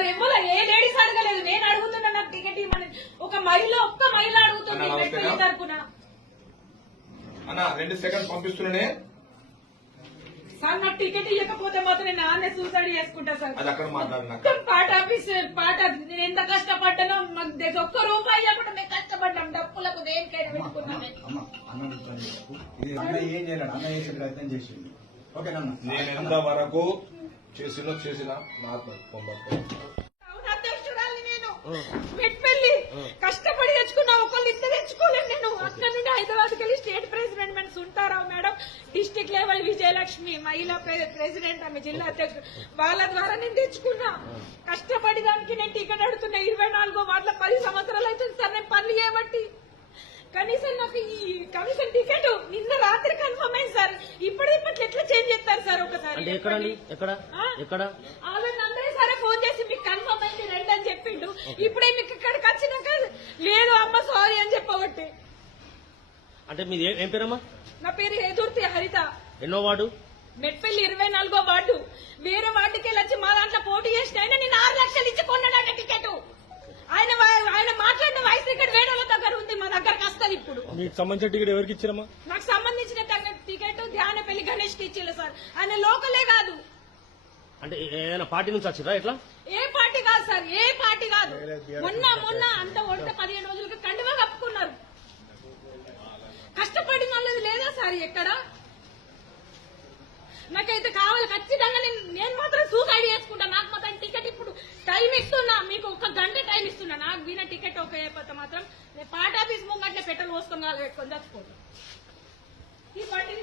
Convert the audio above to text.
Sir ఎవరు ఏ ladies అడగలేదు, నేను అడుగుతున్నా నాకు టికెట్ ఇవ్వమని. ఒక్క మహిళ అడుగుతుంది తరపున. అన్న 2 సెకండ్స్ పంపిస్తున్నానే సార్. నాకు టికెట్ ఇవ్వకపోతే మాత్రం నేను నాన్నే సూసైడ్ చేసుకుంటా సార్. అది అక్కడ మాట్లాడినా పాట నేను ఎంత కష్టపడ్డానో మాకు ఒక్క రూపాయి లేకుండా మేము కష్టపడ్డాం. డప్పులకు దేనికైనా పెట్టుకున్నాం. నేను ఎంత వరకు చేసిన నాకు అధ్యక్షురాలి నేను మెట్పల్లి కష్టపడి తెచ్చుకున్నా. ఒకళ్ళు ఇద్దరు తెచ్చుకోలేను నేను. అక్కడ నుండి హైదరాబాద్కి వెళ్ళి స్టేట్ ప్రెసిడెంట్ మన సుంటారావు మేడం, డిస్టిక్ లెవెల్ విజయలక్ష్మి మహిళా ప్రెసిడెంట్, ఆమె జిల్లా అధ్యక్షుడు, వాళ్ళ ద్వారా నేను తెచ్చుకున్నా. కష్టపడి దానికి నేను టికెట్ అడుగుతున్నా. 24 వార్డుల 10 సంవత్సరాలు అవుతుంది సార్ నేను పనులు చేయబట్టి. కనీసం నాకు ఈ కనీసం టికెట్ నిన్న రాత్రి కన్ఫర్మ్ అయింది సార్. ఇప్పటికి ఎట్లా చేంజ్ చేస్తారు సార్ ఒకసారి? అందరూ సరే ఫోన్ చేసి మీకు కన్ఫర్మ్ అయింది రండి అని చెప్పిండు. ఇప్పుడే మీకు ఇక్కడికి వచ్చినాక లేదు అమ్మ సారీ అని చెప్పబట్టి. అంటే మీది ఏం పేరమ్మా? నా పేరు ఎదుర్తి హరిత. ఎన్నో వార్డు? మెట్పల్లి 24వ వార్డు. వేరే వార్డుకి వెళ్ళొచ్చి మా దాంట్లో పోటీ చేసిన ఆయన నేను 6 లక్షలు ఇచ్చి కొన్నాడంట టికెట్. ఆయన మాట్లాడిన వాయిస్ ఇక్కడ వేరే వాళ్ళ దగ్గర ఉంది, మా దగ్గరకు వస్తుంది. ఇప్పుడు మీకు సంబంధించిన టికెట్ ఎవరికి ఇచ్చారమ్మా? నాకు సంబంధించిన టికెట్ ధ్యానపల్లి గణేష్ కి ఇచ్చిండు సార్. ఆయన లోకలే కాదు. అంటే ఏదైనా పార్టీ నుంచి వచ్చిరా? ఎట్లా? ఏ పార్టీ కాదు సార్, ఏ పార్టీ కాదు. మొన్న అంత ఒంట 15 రోజులకి కండువా కప్పుకున్నారు. కష్టపడిన వాళ్ళది లేదా సార్ ఎక్కడ? నాకైతే కావాలి ఖచ్చితంగా. నేను మాత్రం సూసైడ్ చేసుకుంటా. నాకు మాత్రం టికెట్ ఇప్పుడు టైం ఇస్తున్నా, మీకు 1 గంట టైం ఇస్తున్నా. నాకు వీణ టికెట్ ఒక అయిపోతే మాత్రం నేను పార్టీ ఆఫీస్ ముంగట్లే పెట్రోల్ పోసుకొని పెట్టుకొని చచ్చిపోతాను. ఈ పార్టీ